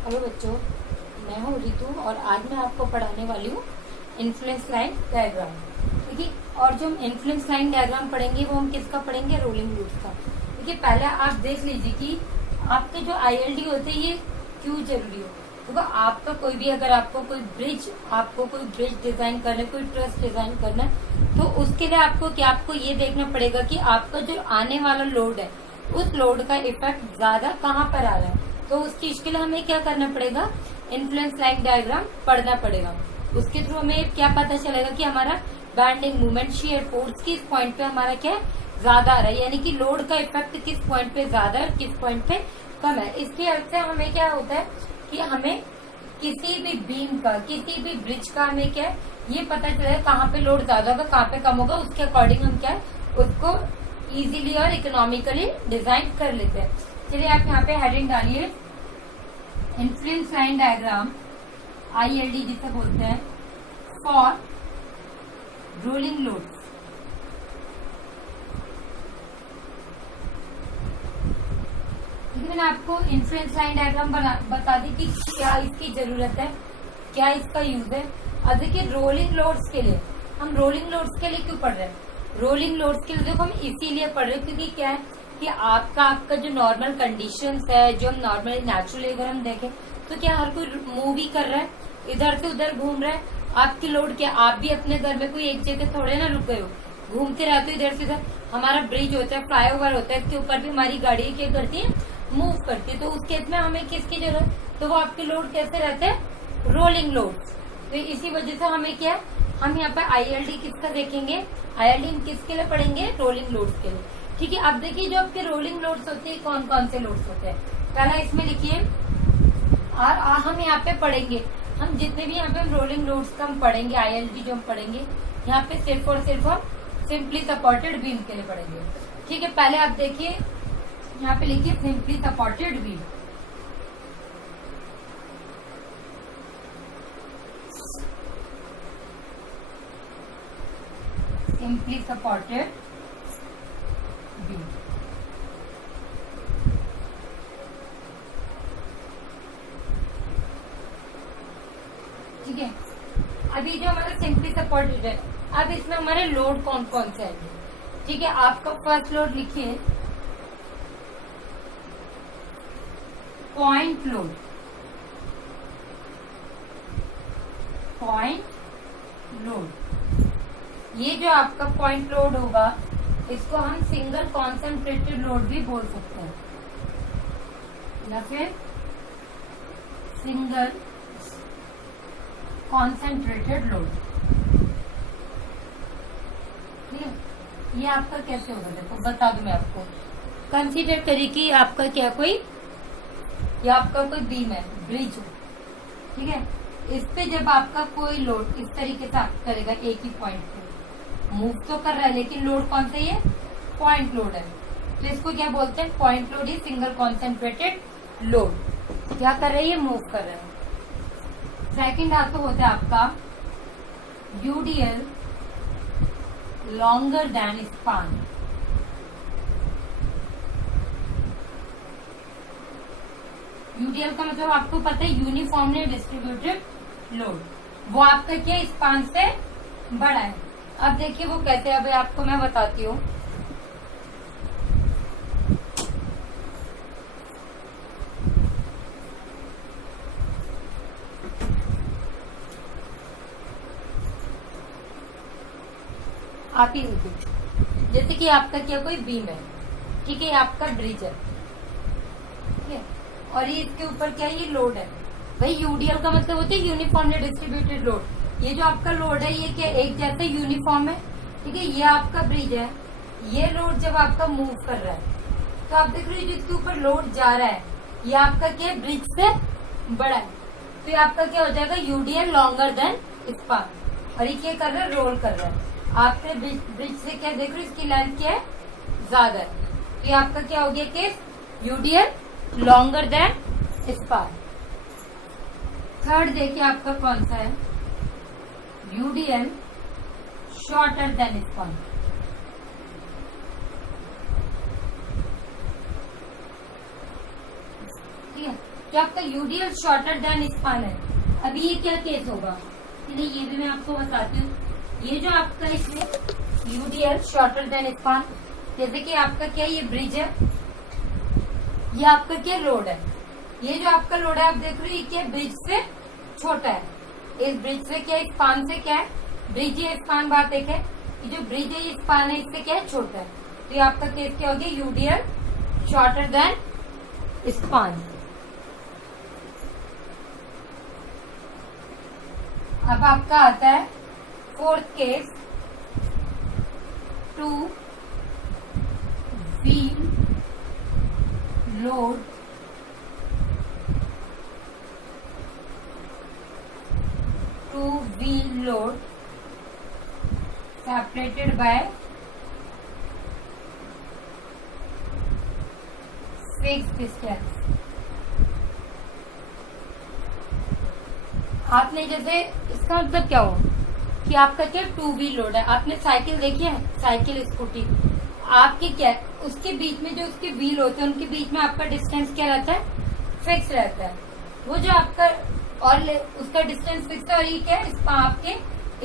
Hello बच्चों, मैं हूँ रितु और आज मैं आपको पढ़ाने वाली हूँ इन्फ्लुएंस लाइन डायग्राम। देखिए, और जो हम इन्फ्लुएंस लाइन डायग्राम पढ़ेंगे वो हम किसका पढ़ेंगे? रोलिंग लूप्स का। देखिए, पहले आप देख लीजिए कि आपके जो ILD होते हैं ये क्यों जरूरी हो। देखो, आपका कोई भी अगर आपको कोई ब्रिज डिजाइन करना है, कोई ट्रस डिजाइन करना है, तो उसके लिए आपको ये देखना पड़ेगा कि आपका जो आने वाला लोड है उस लोड का इफेक्ट ज्यादा कहाँ पर आ रहा है। तो उस चीज के लिए हमें क्या करना पड़ेगा? इन्फ्लुएंस लाइन डायग्राम पढ़ना पड़ेगा। उसके थ्रू हमें क्या पता चलेगा कि हमारा बैंडिंग मूवमेंट शियर फोर्स किस पॉइंट पे हमारा क्या ज्यादा आ रहा है, यानी कि लोड का इफेक्ट किस पॉइंट पे ज्यादा है, किस पॉइंट पे कम है। इसके अर्थ से हमें क्या होता है कि हमें किसी भी बीम का, किसी भी ब्रिज का हमें क्या है ये पता चलेगा कहाँ पे लोड ज्यादा होगा, कहाँ पे कम होगा। उसके अकॉर्डिंग हम क्या है उसको इजीली और इकोनॉमिकली डिजाइन कर लेते हैं। चलिए, आप यहाँ पे हेडिंग डालिए, इन्फ्लुएंस लाइन डायग्राम ILD जिसे बोलते हैं फॉर रोलिंग लोड्स। मैंने आपको इन्फ्लुएंस लाइन डायग्राम बता दी कि क्या इसकी जरूरत है, क्या इसका यूज है। अब देखिए, रोलिंग लोड्स के लिए हम रोलिंग लोड्स के लिए क्यों पढ़ रहे हैं? रोलिंग लोड्स के लिए देखो हम इसीलिए पढ़ रहे हैं क्योंकि क्या है कि आपका जो नॉर्मल कंडीशंस है, जो हम नॉर्मली नेचुरली अगर हम देखें तो क्या हर कोई मूव ही कर रहा है, इधर से उधर घूम रहा है। आपकी लोड क्या, आप भी अपने घर में कोई एक जगह थोड़े ना रुक गए हो, घूमते रहते हो इधर से उधर। हमारा ब्रिज होता है, फ्लाईओवर होता है, इसके ऊपर भी हमारी गाड़ी क्या करती है, मूव करती है। तो उस केस में हमें किसकी जरूरत? तो वो आपके लोड कैसे रहते हैं? Rolling load. तो इसी वजह से हमें क्या है, हम यहाँ पे ILD किसका देखेंगे? ILD हम किसके लिए पढ़ेंगे? रोलिंग लोड्स के लिए। ठीक है, अब देखिए जो आपके रोलिंग लोड्स होते हैं कौन कौन से लोड्स होते हैं। पहला इसमें लिखिए, और हम यहाँ पे पढ़ेंगे, हम जितने भी यहाँ पे हम रोलिंग लोड्स का हम पढ़ेंगे, ILD जो हम पढ़ेंगे यहाँ पे सिर्फ और सिर्फ हम सिंपली सपोर्टेड बीम के लिए पढ़ेंगे। ठीक है, पहले आप देखिए यहाँ पे लिखिए simply supported beam. Simply supported beam. ठीक है, अभी जो हमारा सिंपली सपोर्टेड है, अब इसमें हमारे लोड कौन कौन से आएंगे। ठीक है, आपका फर्स्ट लोड लिखिए पॉइंट लोड। पॉइंट लोड, ये जो आपका पॉइंट लोड होगा इसको हम सिंगल कॉन्सेंट्रेटेड लोड भी बोल सकते हैं, या फिर सिंगल कॉन्सेंट्रेटेड लोड। ठीक है, ये आपका कैसे होगा देखो बता दूं मैं आपको। कंसीडर करिए कि आपका क्या कोई, या आपका कोई बीम है, ब्रिज है। ठीक है, इस पे जब आपका कोई लोड इस तरीके से आप करेगा एक ही पॉइंट पे, मूव तो कर रहा है लेकिन लोड कौन सा? ये पॉइंट लोड है। तो इसको क्या बोलते हैं? पॉइंट लोड, ही सिंगल कॉन्सेंट्रेटेड लोड। क्या कर रहा है? ये मूव कर रहा है। सेकंड आपको होता है आपका UDL longer than span. UDL का मतलब आपको पता है यूनिफॉर्मली डिस्ट्रीब्यूटेड लोड। वो आपका क्या स्पान से बड़ा है। अब देखिए वो कैसे, अभी आपको मैं बताती हूँ। आप ही देखिए, जैसे कि आपका क्या कोई बीम है, ठीक है, आपका ब्रिज है, ठीक है, और ये इसके ऊपर क्या है? ये लोड है। भाई UDL का मतलब होता है यूनिफॉर्मली डिस्ट्रीब्यूटेड लोड। ये जो आपका लोड है ये क्या एक जैसा यूनिफॉर्म है। ठीक है, ये आपका ब्रिज है। ये लोड जब आपका मूव कर रहा है तो आप देख रहे हो जिसके ऊपर लोड जा रहा है ये आपका क्या ब्रिज से बड़ा है। तो ये आपका क्या हो जाएगा? UDL longer than span. और ये क्या कर रहा है? रोल कर रहा है। आपके ब्रिज से क्या देख रहे हो इसकी लेंथ क्या है? ज्यादा है। तो ये आपका क्या हो गया case? UDL longer than span. Third देखिए आपका कौन सा है? UDL shorter than span. ठीक है, क्या आपका यूडीएल शॉर्टर देन स्पान है। अभी ये क्या केस होगा, चलिए ये भी मैं आपको बताती हूँ। ये जो आपका इसमें यूडीएल शॉर्टर देन स्पान, जैसे कि आपका क्या ये ब्रिज है, ये आपका क्या लोड है, ये जो आपका लोड है आप देख रहे हो ये क्या ब्रिज से छोटा है, इस ब्रिज से क्या स्पान से क्या है, ब्रिज या स्पान बात एक है, ये जो ब्रिज है ये स्पान है इससे क्या है छोटा है, तो ये आपका केस क्या हो गया यूडीएल शॉर्टर देन स्पान। अब आपका आता है fourth case, two wheel load separated by fixed distance। आपने जैसे इसका मतलब क्या हुआ कि आपका क्या 2 व्हील लोड है, आपने साइकिल देखी है, साइकिल स्कूटी, आपके क्या उसके बीच में जो उसके व्हील होते हैं उनके बीच में आपका डिस्टेंस क्या रहता है, फिक्स रहता है, वो जो आपका और उसका डिस्टेंस फिक्स है, और ये क्या है इस आपके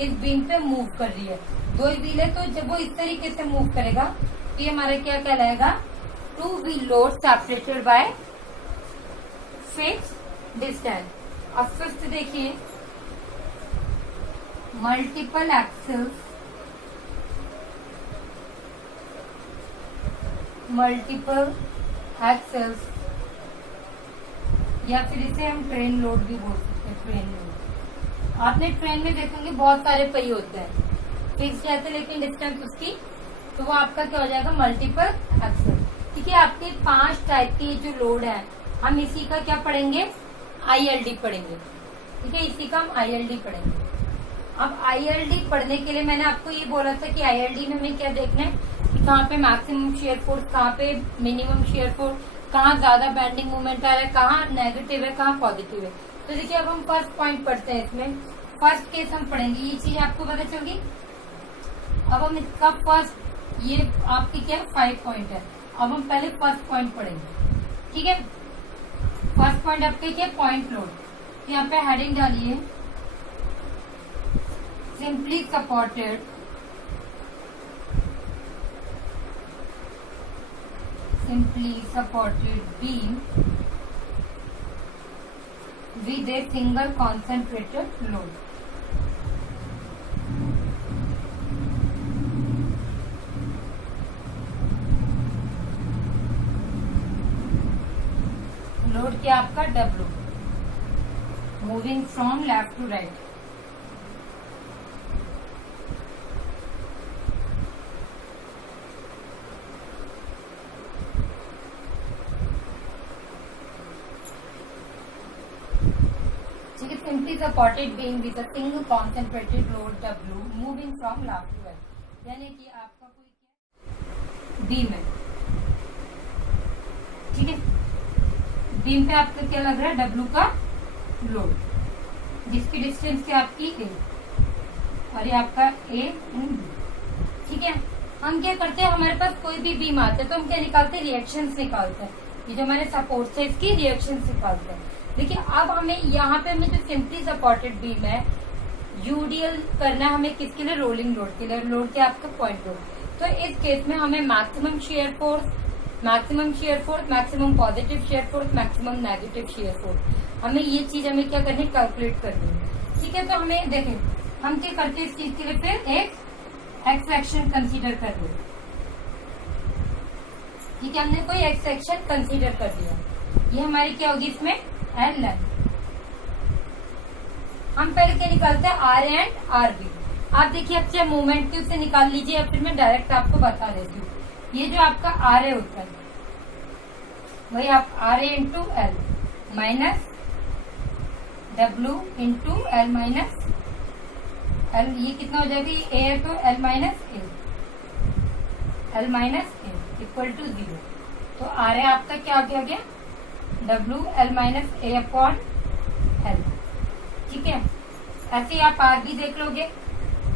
इस बीम पे मूव कर रही है, 2 व्हील है, तो जब वो इस तरीके से मूव करेगा तो ये हमारा क्या कहलाएगा 2 wheel load separated by fix distance. अब फिफ्थ देखिए, मल्टीपल एक्सेल्स या फिर इसे हम ट्रेन लोड भी बोल सकते हैं, ट्रेन लोड। आपने ट्रेन में देखेंगे बहुत सारे पहिए होते हैं, फिक्स रहते हैं लेकिन डिस्टेंस उसकी, तो वो आपका क्या हो जाएगा मल्टीपल एक्सेल। ठीक है, आपके 5 टाइप के जो लोड है हम इसी का क्या पढ़ेंगे ILD पढ़ेंगे। ठीक है, इसी का हम ILD पढ़ेंगे। अब ILD पढ़ने के लिए मैंने आपको ये बोला था कि ILD में हमें क्या देखना है कि कहाँ पे मैक्सिमम शेयर फोर्स, कहाँ पे मिनिमम शेयर फोर्स, कहाँ ज्यादा बेंडिंग मूवमेंट आ रहा है, कहाँ नेगेटिव है, कहाँ पॉजिटिव है। तो देखिए अब हम फर्स्ट पॉइंट पढ़ते हैं, इसमें फर्स्ट केस हम पढ़ेंगे, ये चीज आपको पता चल गई। अब हम इसका फर्स्ट, ये आपकी क्या 5 पॉइंट है, अब हम पहले फर्स्ट पॉइंट पढ़ेंगे। ठीक है, फर्स्ट पॉइंट आपके क्या पॉइंट लोड, यहाँ पे हेडिंग डालिए simply supported beam with a single concentrated load। Load क्या आपका W, moving from left to right. Simply supported beam with a single concentrated load W moving from left to right। यानी कि आपका कोई beam है, ठीक है, बीम पे आपका क्या लग रहा है W का लोड, जिसकी डिस्टेंस क्या आपकी A, और ये आपका A B। ठीक है, हम क्या करते हैं, हमारे पास कोई भी बीम आता है तो हम क्या निकालते हैं, रिएक्शंस निकालते हैं, ये जो हमारे सपोर्ट है इसकी रिएक्शंस निकालते हैं। देखिए अब हमें यहाँ पे हमें जो सिंपली सपोर्टेड बीम है यूडीएल करना है हमें किसके लिए, रोलिंग लोड के लिए, लोड के आपका पॉइंट लोड। तो इस केस में हमें maximum shear force, maximum positive shear force, maximum negative shear force, हमें ये चीज हमें क्या करनी, कैलकुलेट करनी है। ठीक है, तो हमें देखें हम क्या करते हैं इस चीज के लिए, फिर एक एक्स एक्शन कंसीडर कर लो। ठीक है, हमने कोई एक्स एक्शन कंसीडर कर दिया, ये हमारी क्या होगी इसमें L है। हम पहले क्या निकालते हैं R एंड RB। आप देखिए अब चाहे मूवमेंट की उसे निकाल लीजिए या फिर मैं डायरेक्ट आपको बता देती हूँ। ये जो आपका RA होता है वही आप RA into L minus W into L minus L, ये कितना हो जाएगा, ये A है तो L minus A equal to 0। तो RA आपका क्या आ गया W L minus A upon L। ठीक है, ऐसे ही आप RB देख लोगे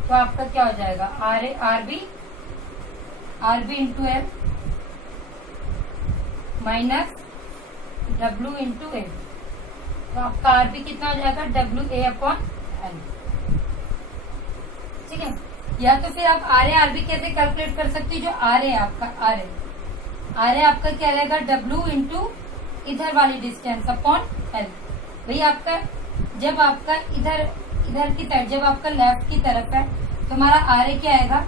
तो आपका क्या हो जाएगा, RB into L minus W into A। तो आपका आरबी कितना हो जाएगा WA/L। ठीक है, या तो फिर आप आर ए आरबी कैसे कैलकुलेट कर सकते हो, जो आर ए आपका आर ए आपका क्या रहेगा W इंटू इधर वाली डिस्टेंस अपॉन L। भाई आपका जब आपका इधर की साइड, जब आपका लेफ्ट की तरफ है तो हमारा आर ए क्या आएगा,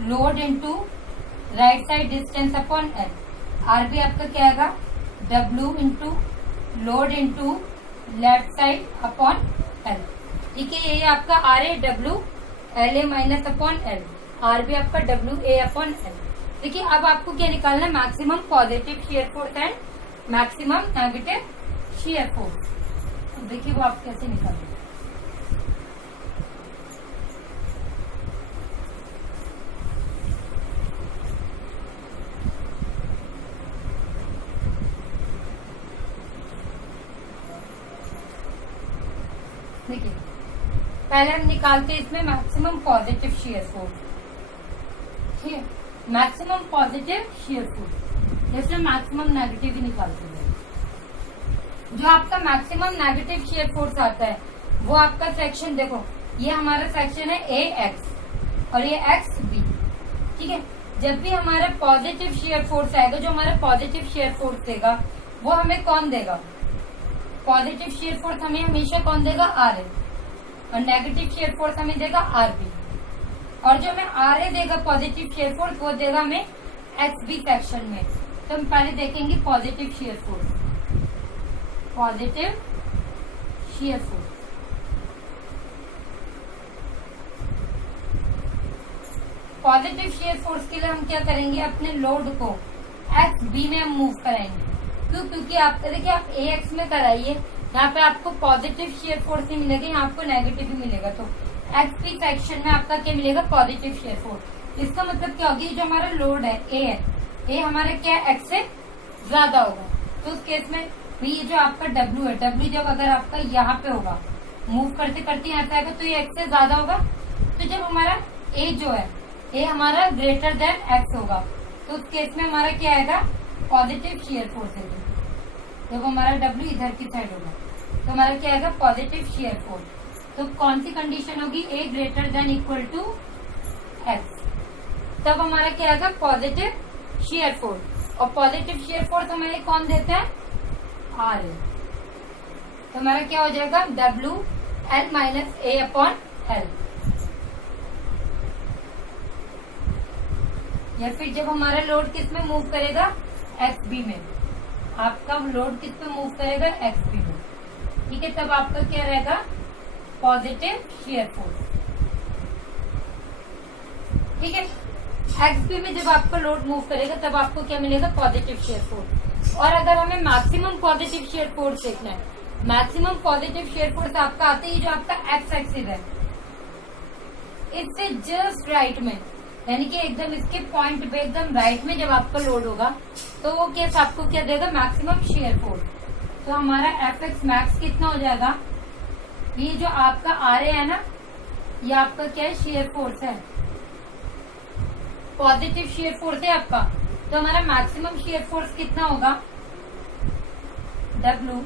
load into right side distance upon L। RB आपका क्या आएगा W into load into left side upon L। ठीक है, ये आपका R A WLA minus upon L, RB आपका WA/L। देखिए अब आपको क्या निकालना है, maximum positive shear force and maximum negative shear force. देखिए वो आप कैसे निकालेंगे। देखिए पहले हम निकालते हैं इसमें मैक्सिमम पॉजिटिव शियर फोर्स। ठीक है, मैक्सिमम पॉजिटिव शियर फोर्स, इसमें मैक्सिमम नेगेटिव ही निकालते हैं। जो आपका मैक्सिमम नेगेटिव शियर फोर्स आता है वो आपका सेक्शन, देखो ये हमारा सेक्शन है AX और ये XB। ठीक है, जब भी हमारा पॉजिटिव शियर फोर्स आएगा, जो हमारा पॉजिटिव शियर फोर्स देगा वो हमें कौन देगा, पॉजिटिव शियर फोर्स हमें हमेशा कौन देगा, RA, और नेगेटिव शियर फोर्स हमें देगा RB। और जो हमें RA देगा पॉजिटिव शियर फोर्स वो देगा हमें XB सेक्शन में। तो हम पहले देखेंगे positive shear force. Positive shear force, positive shear force के लिए हम क्या करेंगे, अपने लोड को XB में हम मूव कराएंगे। क्यों, क्योंकि आप देखिए आप AX में कराइए, यहाँ पे आपको पॉजिटिव शियर फोर्स ही मिलेगा, यहाँ आपको नेगेटिव ही मिलेगा। तो XB सेक्शन में आपका क्या मिलेगा, पॉजिटिव शियर फोर्स। इसका मतलब क्या होगी, जो हमारा लोड है A है, A हमारा क्या है, X से ज्यादा होगा। तो उस केस में ये जो आपका W है, W जब अगर आपका यहाँ पे होगा, मूव करते करते यहाँ से आएगा तो ये X से ज्यादा होगा। तो जब हमारा A जो है, A हमारा ग्रेटर देन X होगा, तो उस केस में हमारा क्या आएगा, पॉजिटिव शियर फोर्स है। जब हमारा W इधर की साइड होगा तो हमारा क्या आएगा, पॉजिटिव शियर फोर्स। तो कौन सी कंडीशन होगी, A greater than equal to X, तब हमारा क्या आएगा, पॉजिटिव शियर फोर्स। और पॉजिटिव शियर फोर्स हमारे कौन देता है, RA। तो हमारा क्या हो जाएगा, WL माइनस A/L। या फिर जब हमारा लोड किस में मूव करेगा, XB में, आपका लोड किस पे मूव करेगा, XB में। ठीक है, तब आपका क्या रहेगा, पॉजिटिव शियर फोर्स। ठीक है, XB में जब आपका लोड मूव करेगा तब आपको क्या मिलेगा, पॉजिटिव शियर फोर्स। और अगर हमें मैक्सिमम पॉजिटिव शेयर फोर्स देखना है, मैक्सिमम पॉजिटिव शेयर फोर्स आपका आता है जो आपका एक्स एक्सिस है, इससे जस्ट राइट में, यानी कि एकदम इसके पॉइंट पे एकदम राइट में जब आपका लोड होगा तो वो केस आपको क्या देगा, मैक्सिमम शेयर फोर्स। तो हमारा एफ एक्स मैक्स कितना हो जाएगा, ये जो आपका आर ए है ना, ये आपका क्या है, शेयर फोर्स है, पॉजिटिव शेयर फोर्स है आपका। तो हमारा मैक्सिमम शेयर फोर्स कितना होगा, डब्ल्यू,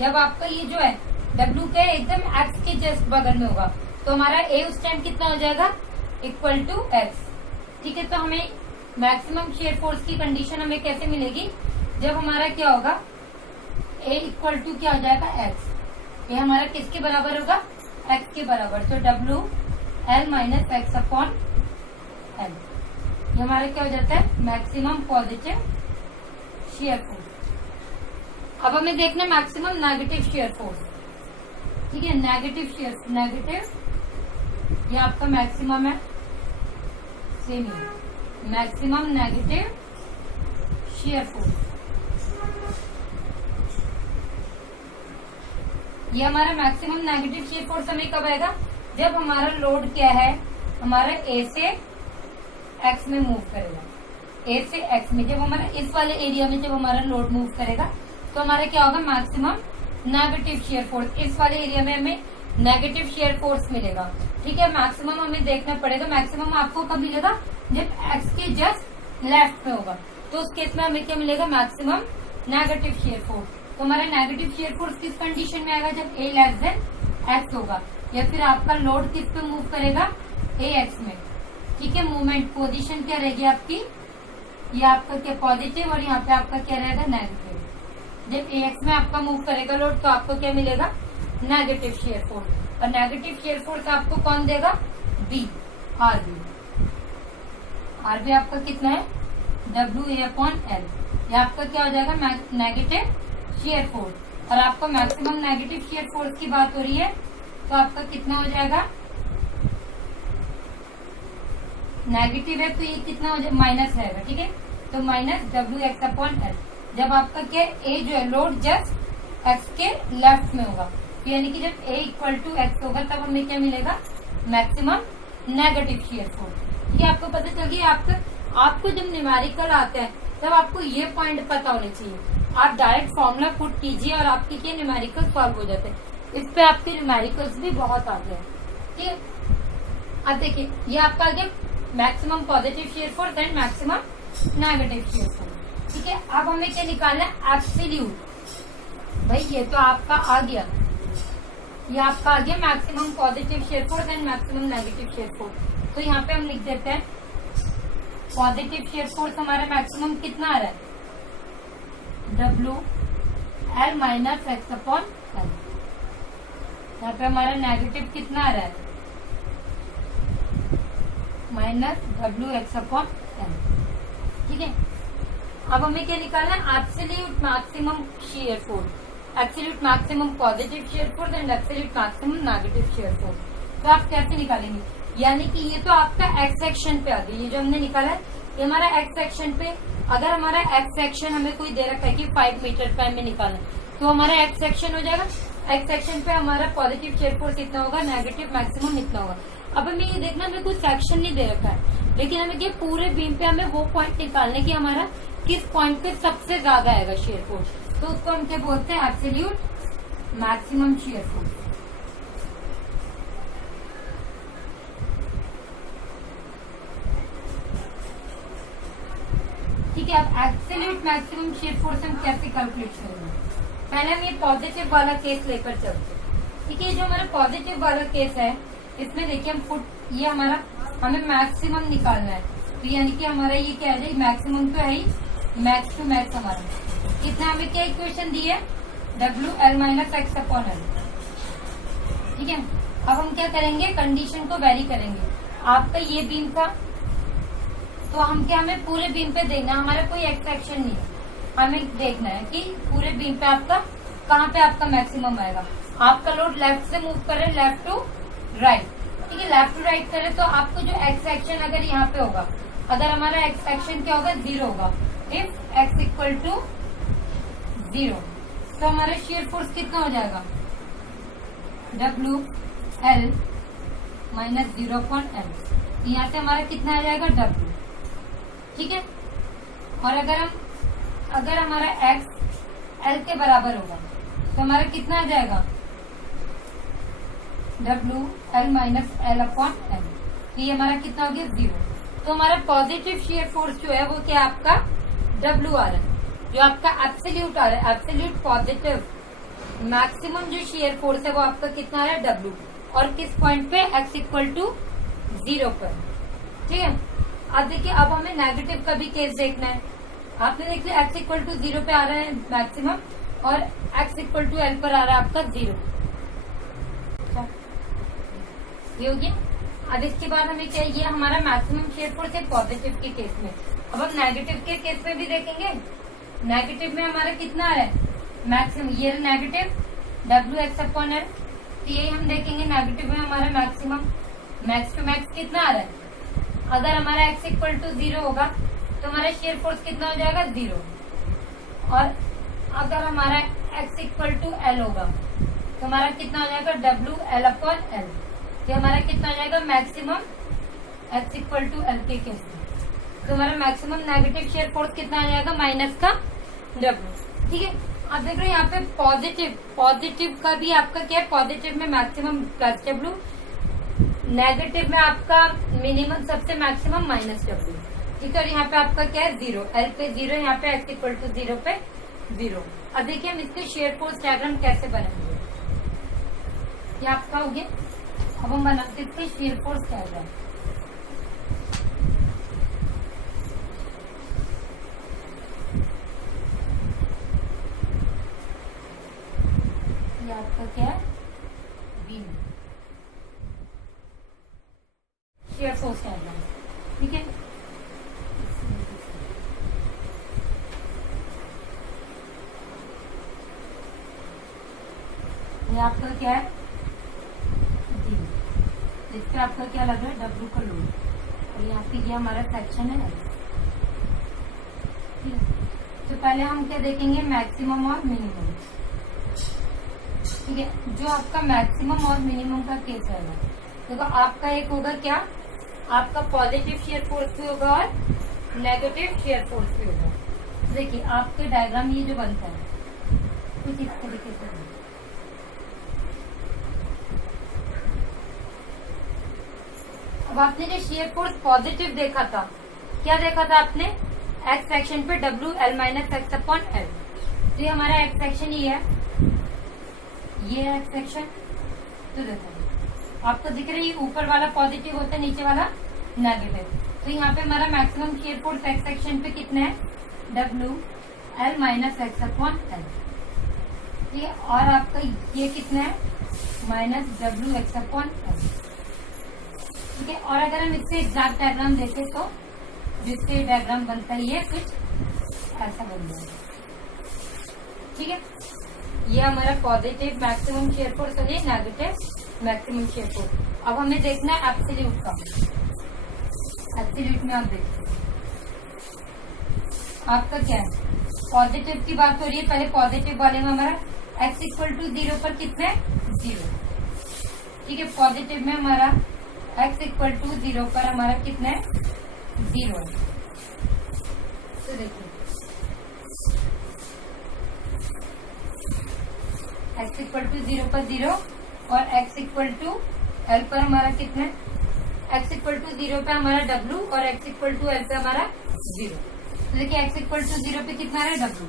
जब आपका ये जो है डब्ल्यू के एकदम एक्स के जस्ट बगल में होगा तो हमारा ए उस टाइम कितना हो जाएगा, इक्वल टू एक्स। ठीक है, तो हमें मैक्सिमम शेयर फोर्स की कंडीशन हमें कैसे मिलेगी, जब हमारा क्या होगा, ए इक्वल टू क्या हो जाएगा, एक्स। ये हमारा किसके बराबर होगा, एक्स के बराबर। तो W L minus x upon L, ये हमारा क्या हो जाता है, मैक्सिमम पॉजिटिव शेयर फोर्स। अब हमें देखना है मैक्सिमम नेगेटिव शेयर फोर्स। ठीक है, नेगेटिव शेयर, नेगेटिव ये आपका मैक्सिमम है, सेम है, मैक्सिमम नेगेटिव शेयर फोर्स। ये हमारा मैक्सिमम नेगेटिव शेयर फोर्स हमें कब आएगा, जब हमारा लोड क्या है, हमारा ए से एक्स में मूव करेगा, ए से एक्स में, जब हमारा इस वाले एरिया में जब हमारा लोड मूव करेगा तो हमारा क्या होगा, मैक्सिमम नेगेटिव शेयर फोर्स। इस वाले एरिया में हमें नेगेटिव शेयर फोर्स मिलेगा। ठीक है, मैक्सिमम हमें देखना पड़ेगा, मैक्सिमम आपको कब मिलेगा, जब एक्स के जस्ट लेफ्ट में होगा, तो उस केस में हमें क्या मिलेगा, मैक्सिमम नेगेटिव शेयर फोर्स। तो हमारा नेगेटिव शेयर फोर्स किस कंडीशन में आएगा, जब ए लेस देन एक्स होगा, या फिर आपका लोड किस पे मूव करेगा, ए एक्स में। ठीक है, मूवमेंट पोजीशन क्या रहेगी आपकी, ये आपका क्या पॉजिटिव और यहाँ पे आपका क्या रहेगा नेगेटिव। जब ए एक्स में आपका मूव करेगा लोड तो आपको क्या मिलेगा, नेगेटिव शेयर फोर्स। और नेगेटिव शेयर फोर्स आपको कौन देगा, B, R B. R B आपका कितना है, WA/L। ये आपका क्या हो जाएगा, नेगेटिव शेयर फोर्स। और आपको मैक्सिमम नेगेटिव शेयर फोर्स की बात हो रही है तो आपका कितना हो जाएगा, नेगेटिव है तो ये कितना हो जाएगा, माइनस रहेगा। ठीक है, तो माइनस WX/L। जब आपका क्या ए जो है लोड जस्ट एक्स के लेफ्ट में होगा, तो यानी कि जब A = X होगा तब हमें क्या मिलेगा, मैक्सिमम नेगेटिव शेयर फोर्स। ठीक है, आपको पता चल गया। आपको जब न्यूमेरिकल आता है तब आपको ये पॉइंट पता होने चाहिए। आप डायरेक्ट फॉर्मूला पुट कीजिए और आपके क्या न्यूमेरिकल सॉल्व हो जाते हैं। इस पे आपके न्यूमेरिकल्स भी बहुत आते हैं। ठीक है, अब देखिए ये आपका आ गया maximum positive shear force and maximum negative shear force. ठीक है, अब हमें क्या निकालना है, एब्सोल्यूट। भाई ये तो आपका आ गया, ये आपका आ गया maximum positive shear force and maximum negative shear force. तो यहाँ पे हम लिख देते हैं पॉजिटिव शेयर फोर्स हमारा मैक्सिमम कितना आ रहा है, WL - X/L। यहाँ पे हमारा नेगेटिव कितना आ रहा है, -WX/L। ठीक है, अब हमें क्या निकालना है, absolute maximum shear force, absolute maximum positive shear force and absolute maximum negative shear force. तो आप कैसे निकालेंगे, यानी कि ये तो आपका एक्स सेक्शन पे आ गया, ये जो हमने निकाला है ये हमारा एक्स सेक्शन पे। अगर हमारा एक्स सेक्शन हमें कोई दे रखा है कि 5 मीटर पर हमें निकालना, तो हमारा एक्स सेक्शन हो जाएगा। एक्स सेक्शन पे हमारा पॉजिटिव शेयर फोर्स इतना होगा, नेगेटिव मैक्सिमम इतना होगा। अब हमें ये देखना, हमें कोई सेक्शन नहीं दे रखा है, लेकिन हमें क्या पूरे बीम पे हमें वो पॉइंट निकालने की हमारा किस पॉइंट पे सबसे ज्यादा आएगा शेयर फोर्स, तो उसको हम क्या बोलते हैं, एब्सोल्यूट मैक्सिमम शेयर फोर्स। ठीक है, अब एब्सोल्यूट मैक्सिमम शेयर फोर्स हम कैसे कैलकुलेट करेंगे, पहले हम ये पॉजिटिव वाला केस लेकर चलते हैं। ठीक है, जो हमारा पॉजिटिव वाला केस है इसमें देखिए हम फुट ये हमारा हमें मैक्सिमम निकालना है, तो यानी कि हमारा ये क्या है, मैक्सिमम तो है ही, मैक्स टू मैक्स हमारा कितना, हमें क्या इक्वेशन दी है, WL - X/L। ठीक है, अब हम क्या करेंगे, कंडीशन को वेरी करेंगे। आपका ये बीम का, तो हम क्या, हमें पूरे बीम पे देखना, हमारा कोई एक्स सेक्शन नहीं है, हमें देखना है कि पूरे बीम पे आपका कहाँ पे आपका मैक्सिमम आएगा। आपका लोड लेफ्ट से मूव करे, लेफ्ट टू राइट। ठीक है, लेफ्ट टू राइट करे तो आपको जो एक्स सेक्शन अगर यहाँ पे होगा, अगर हमारा एक्स सेक्शन क्या होगा, 0 होगा। इफ x = 0 तो हमारा शेयर फोर्स कितना हो जाएगा, WL - 0/L। यहाँ से हमारा कितना आ जाएगा, W। ठीक है, और अगर हमारा x L के बराबर होगा तो हमारा कितना आ जाएगा, WL - L/L। ये हमारा कितना हो गया, 0। तो हमारा पॉजिटिव शेयर फोर्स जो है वो क्या आपका W आ रहा है, जो आपका एब्सोल्यूट आ रहा है, एब्सोल्यूट पॉजिटिव मैक्सिमम जो शेयर फोर्स है वो आपका कितना आ रहा है, W। और किस पॉइंट पे, x = 0 पर। ठीक है, अब देखिए अब हमें नेगेटिव का भी केस देखना है। आपने देख लिया x = 0 पे आ रहा है मैक्सिमम और x = L पर आ रहा है आपका 0। ये हो गया। अब इसके बाद हमें क्या, ये हमारा मैक्सिमम शेयर फोर्स है पॉजिटिव के केस में। अब हम नेगेटिव के केस में भी देखेंगे। नेगेटिव में हमारा कितना आ रहा है, मैक्सिमम, ये नेगेटिव WX/L। तो ये हम देखेंगे नेगेटिव में हमारा मैक्सिमम मैक्स टू मैक्स कितना आ रहा है। अगर हमारा x = 0 होगा तो हमारा शेयर फोर्स कितना हो जाएगा, 0। और अगर हमारा x = L होगा तो हमारा कितना हो जाएगा, WL/L। तो हमारा कितना हो जाएगा, मैक्सिमम x = L के केस में। तो हमारा मैक्सिमम नेगेटिव शेयर फोर्स कितना आ जाएगा, माइनस का W। ठीक है, अब देख रहे हैं यहाँ पे पॉजिटिव का भी आपका क्या है, पॉजिटिव में मैक्सिमम +W, नेगेटिव में आपका मिनिमम सबसे मैक्सिमम -W। ठीक है, और यहाँ पे आपका क्या है, 0, L पे 0, यहाँ पे x = 0 पे 0। अब देखिए हम इसके शेयर फोर्स डायग्राम कैसे बनाएंगे। ये आपका हो गया। अब हम बनाते इसके शेयर फोर्स डायग्राम। ये आपका क्या है, बीम शेयर फोर्स डायग्राम। ठीक है, ये आपका क्या है, जी, इस पे आपका क्या लग रहा है, डब्ल्यू का लोड, और यहाँ पे ये हमारा सेक्शन है। ठीक है, तो पहले हम क्या देखेंगे, मैक्सिमम और मिनिमम। ठीक है, जो आपका मैक्सिमम और मिनिमम का केस रहेगा, देखो आपका एक होगा क्या, आपका पॉजिटिव शेयर फोर्स भी होगा और नेगेटिव शेयर फोर्स भी होगा। देखिए आपके डायग्राम ये जो बनता है कुछ इस तरीके से है। अब आपने जो शेयर फोर्स पॉजिटिव देखा था, क्या देखा था आपने, एक्स सेक्शन पे W L minus x upon L. तो ये हमारा एक्स सेक्शन ही है, ये एक्स सेक्शन। तो देखो आपको दिख रहा है, ये ऊपर वाला पॉजिटिव होता है, नीचे वाला नेगेटिव। तो यहाँ पे हमारा maximum shear force x section पे कितना है, W L minus x upon L. ठीक है, और आपका ये कितना है, minus W x upon L. ठीक है, और अगर हम इससे एग्जैक्ट डायग्राम देखें तो जिससे डायग्राम बनता है ये कुछ ऐसा बन जाएगा। ठीक है, ये हमारा पॉजिटिव मैक्सिमम शेयर फोर्स और ये नेगेटिव मैक्सिमम शेयर फोर्स। अब हमें देखना है एब्सोल्यूट का। एब्सोल्यूट में आप देखिए आपका क्या है, पॉजिटिव की बात हो रही है। पहले पॉजिटिव वाले में हमारा एक्स इक्वल टू 0 पर कितने, 0। ठीक है, पॉजिटिव में हमारा x इक्वल टू 0 पर हमारा कितना है, 0। तो देखिए x इक्वल टू 0 पर 0 और x इक्वल टू l पर हमारा कितना है, x इक्वल टू 0 पे हमारा w और x इक्वल टू l पे हमारा 0। तो देखिए x इक्वल टू 0 पे कितना है, w,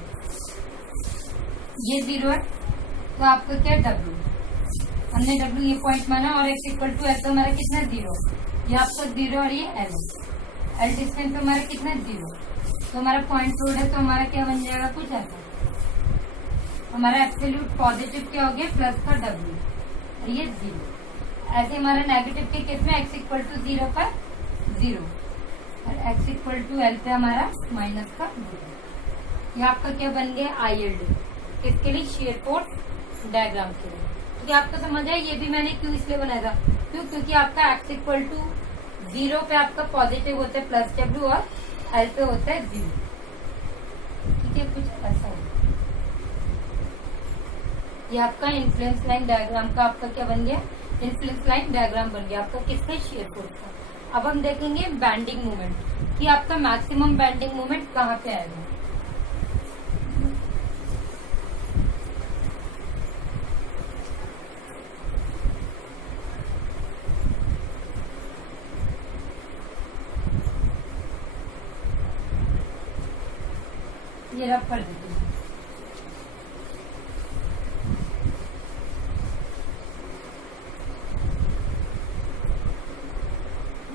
ये 0 है, तो आपका क्या है, w, हमने W ये पॉइंट माना, और x इक्वल टू एल तो हमारा कितना 0, ये आपको 0 और ये एल डिस्टेंस पे हमारा कितना 0। तो हमारा पॉइंट रोड है, तो हमारा क्या बन जाएगा, कुछ ऐसा। हमारा एब्सोल्यूट पॉजिटिव क्या हो गया, प्लस का W और ये 0। ऐसे हमारा नेगेटिव के केस में x इक्वल टू 0 पर 0 और x इक्वल टू एल पे हमारा माइनस का 0। ये आपका क्या बन गया, ILD, किसके लिए, शेयर फोर्स डायग्राम के लिए। तो आपको समझ आया, ये भी मैंने क्यों इसलिए बनाया था, क्योंकि आपका x इक्वल टू 0 पे आपका पॉजिटिव होता है प्लस W और L पे होता है 0। ठीक है, कुछ ऐसा है। ये आपका इन्फ्लुएंस लाइन डायग्राम का आपका क्या बन गया, इन्फ्लुएंस लाइन डायग्राम बन गया आपका किसका, शेयर फोर्स का। अब हम देखेंगे बैंडिंग मोमेंट कि आपका मैक्सिमम बैंडिंग मोमेंट कहाँ पे आएगा। ये रब कर देते हैं।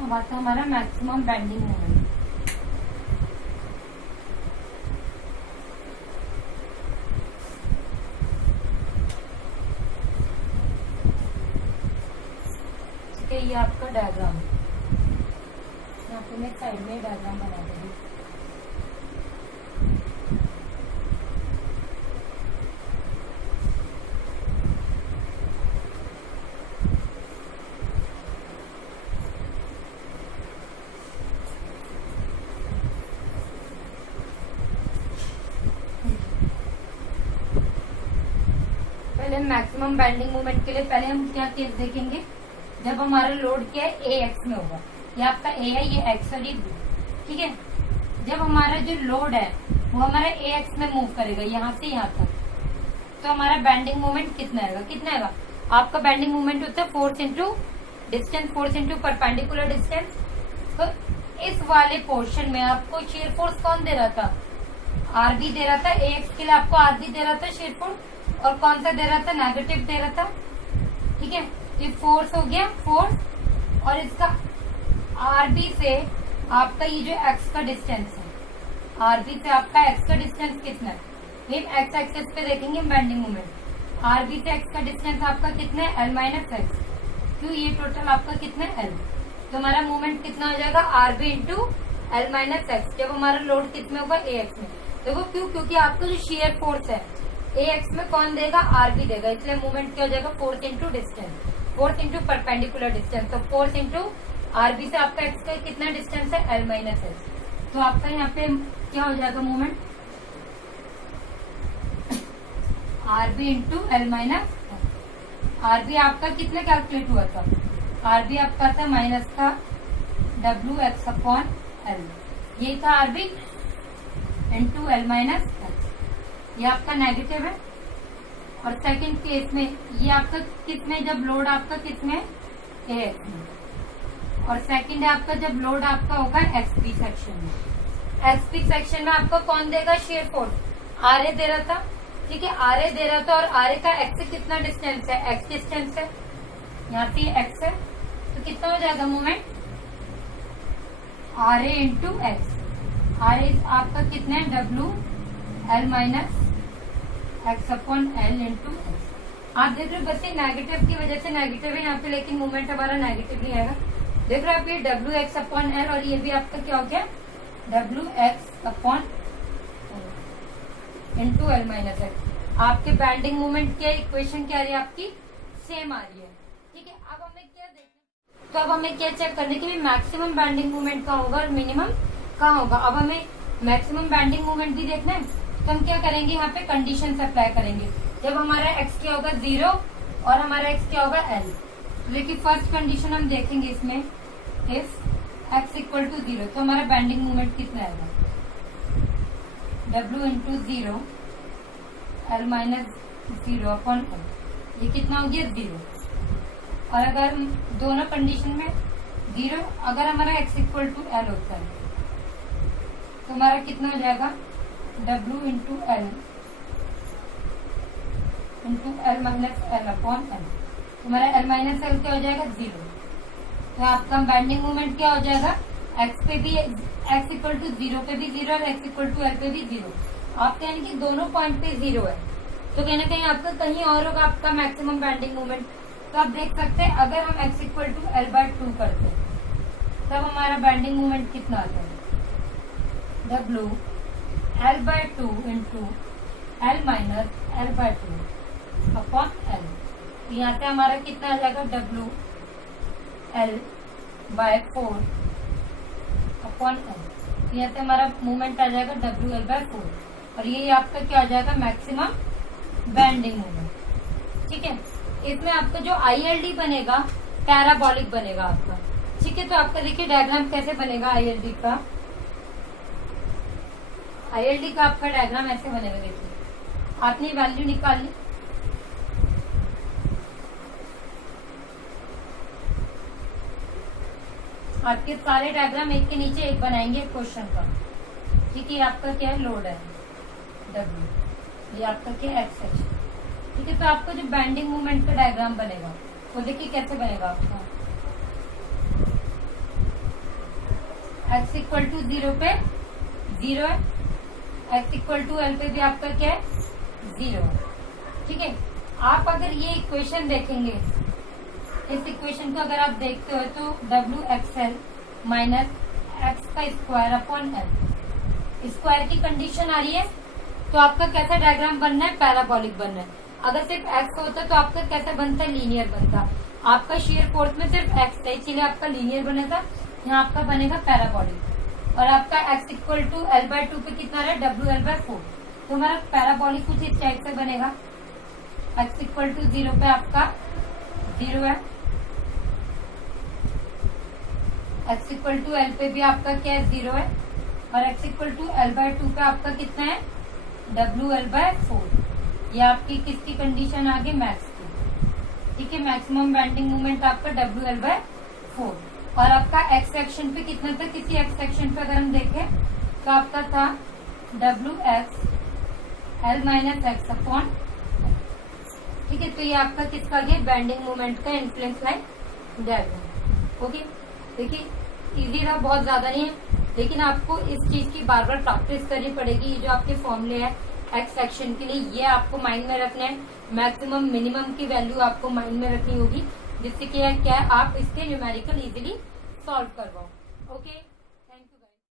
अब आता है हमारा मैक्सिमम बैंडिंग मोमेंट। ठीक है, ये आपका डायग्राम, यहाँ पे मैं साइड में डायग्राम बना दूंगी। मैक्सिमम बैंडिंग मोमेंट के लिए पहले हम क्या केस देखेंगे, जब हमारा लोड क्या है, ए एक्स में होगा। ये आपका ए है, ये एक्स और ये बी। ठीक है, जब हमारा जो लोड है वो हमारा ए एक्स में मूव करेगा यहाँ से यहाँ तक, तो हमारा बैंडिंग मोमेंट कितना आएगा, कितना आएगा, आपका बैंडिंग मोमेंट होता है force into distance, force into perpendicular distance. तो इस वाले पोर्शन में आपको शेयर फोर्स कौन दे रहा था, आरबी दे रहा था, AX के लिए आपको आरबी दे रहा था शेयर फोर्स, और कौन सा दे रहा था, नेगेटिव दे रहा था। ठीक है, ये फोर्स हो गया, फोर्स, और इसका आरबी से आपका ये जो एक्स का डिस्टेंस है, आरबी से आपका एक्स का डिस्टेंस कितना है, फिर एक्स एक्सेस पे देखेंगे बेंडिंग मोमेंट। आरबी से एक्स का डिस्टेंस आपका कितना है, एल माइनस एक्स, क्यों ये टोटल आपका कितना है, एल। तो हमारा मोमेंट कितना हो जाएगा, RB into L minus x, जब हमारा लोड कितने होगा, ए एक्स में। देखो क्यों, क्योंकि आपका जो शेयर फोर्स है ए एक्स में कौन देगा, आरबी देगा, इसलिए मूवमेंट क्या हो जाएगा, force into distance, force into perpendicular distance. तो फोर्स इंटू आरबी से आपका एक्स का कितना डिस्टेंस है, एल माइनस एक्स। तो आपका यहाँ पे क्या हो जाएगा movement, RB into L minus. RB आपका कितना कैलकुलेट हुआ था, आरबी आपका था माइनस का डब्ल्यू एक्स अपॉन एल, ये था RB into L minus x, ये आपका नेगेटिव है। और सेकंड केस में ये आपका किसमें, जब लोड आपका किसमें, ए एक्स में, और सेकंड है आपका जब लोड आपका होगा एक्सपी सेक्शन में। एक्सपी सेक्शन में आपका कौन देगा, शेयर फोर्स, आर ए दे रहा था। ठीक है, आर ए दे रहा था, और आर ए का एक्स से कितना डिस्टेंस है, एक्स डिस्टेंस है, यहाँ पे एक्स है, तो कितना हो जाएगा movement, R A into x. R A आपका कितना है, W L minus x upon L into x. आप देख रहे हो बच्चे, नेगेटिव की वजह से नेगेटिव है यहाँ पे, लेकिन मूवमेंट हमारा नेगेटिव नहीं आएगा। देख रहे हो आप, ये डब्ल्यू एक्स अपॉन एल, और ये भी आपका क्या हो गया, W x upon into L minus x. आपके बैंडिंग मूवमेंट क्या इक्वेशन क्या आ रही है, आपकी सेम आ रही है। ठीक है, अब हमें क्या देखना, तो अब हमें क्या चेक करने के लिए, मैक्सिमम बैंडिंग मूवमेंट कहाँ होगा और मिनिमम कहाँ होगा। अब हमें मैक्सिमम बैंडिंग मूवमेंट भी देखना है, तो हम क्या करेंगे, यहाँ पे कंडीशन अप्लाई करेंगे। जब हमारा एक्स क्या होगा, 0, और हमारा एक्स क्या होगा, एल। देखिए फर्स्ट कंडीशन हम देखेंगे इसमें, इफ एक्स इक्वल टू 0, तो हमारा बैंडिंग मूवमेंट कितना आएगा, W into 0 L minus 0 upon L, ये कितना हो गया, 0। और अगर दोनों कंडीशन में 0, अगर हमारा एक्स इक्वल टू एल होता है, तो हमारा कितना हो जाएगा, W into L minus L upon L. हमारा एल माइनस एल क्या हो जाएगा, 0। तो आपका बैंडिंग मूवमेंट क्या हो जाएगा, एक्स पे भी एक्स इक्वल टू 0 पे भी 0, और एक्स इक्वल टू एल पे भी 0। आपके यानी कि दोनों पॉइंट पे 0 है, तो कहीं ना कहीं आपका कहीं और होगा आपका मैक्सिमम बैंडिंग मूवमेंट। तो आप देख सकते हैं, अगर हम x equal to L by 2 करते हैं, तब हमारा बैंडिंग मूवमेंट कितना आता है, W L by 2 into L minus L by 2 upon L. तो यहाँ से हमारा कितना आ जाएगा, W L by 4 upon L. यहाँ से हमारा मूवमेंट आ जाएगा डब्ल्यू एल बाय 4, और ये आपका क्या आ जाएगा, मैक्सिमम बैंडिंग मूवमेंट। ठीक है, इसमें आपका जो ILD बनेगा पैराबोलिक बनेगा आपका। ठीक है, तो आपका देखिए डायग्राम कैसे बनेगा ILD का। ILD का आपका डायग्राम ऐसे बनेगा, देखिए आपने वैल्यू निकाल ली, आपके सारे डायग्राम एक के नीचे एक बनाएंगे क्वेश्चन का। ठीक है, आपका क्या है, लोड है W, ये आपका क्या है, एक्स एक्स। ठीक है, तो आपका जो बैंडिंग मूवमेंट का डायग्राम बनेगा वो देखिए कैसे बनेगा आपका, एक्स इक्वल टू 0 पे 0 है, एक्स इक्वल टू एल पे भी आपका क्या है, 0 है। ठीक है, आप अगर ये इक्वेशन देखेंगे, इस इक्वेशन को अगर आप देखते हो, तो W x L minus x का स्क्वायर अपॉन एल, स्क्वायर की कंडीशन आ रही है, तो आपका कैसा डायग्राम बनना है, पैराबोलिक बनना है। अगर सिर्फ एक्स होता तो आपका कैसा बनता है, लीनियर बनता। आपका शेयर फोर्स में सिर्फ एक्स था, इसीलिए आपका लीनियर बना था, यहाँ आपका बनेगा पैराबोलिक। और आपका x equal to L by 2 पे कितना रहा, डब्ल्यू एल बाय 4, तो हमारा पैराबोलिक कुछ इस टाइप से बनेगा। एक्स इक्वल टू 0 पे आपका 0 है, एक्स इक्वल टू एल पे भी आपका क्या है, 0 है, और x equal to L by 2 पे आपका कितना है, डब्ल्यू एल बाय 4। ये आपकी किसकी कंडीशन आ गई, मैक्स की। ठीक है, मैक्सिमम बैंडिंग मूवमेंट आपका डब्ल्यू एल बाय 4। और आपका एक्स सेक्शन पे कितना था, किसी एक्स सेक्शन पे अगर हम देखें तो आपका था W x L minus x upon, ठीक है। तो ये आपका किसका गया, बेंडिंग मोमेंट का इन्फ्लुएंस लाइन डायग्राम। ओके, देखिए इजी रहा, बहुत ज्यादा नहीं है, लेकिन आपको इस चीज की बार बार प्रैक्टिस करनी पड़ेगी। ये जो आपके फॉर्मूले हैं एक्स सेक्शन के लिए, ये आपको माइंड में रखना है। मैक्सिमम मिनिमम की वैल्यू आपको माइंड में रखनी होगी, जिससे कि क्या आप इसके न्यूमेरिकल इजीली सॉल्व करवाओ। ओके।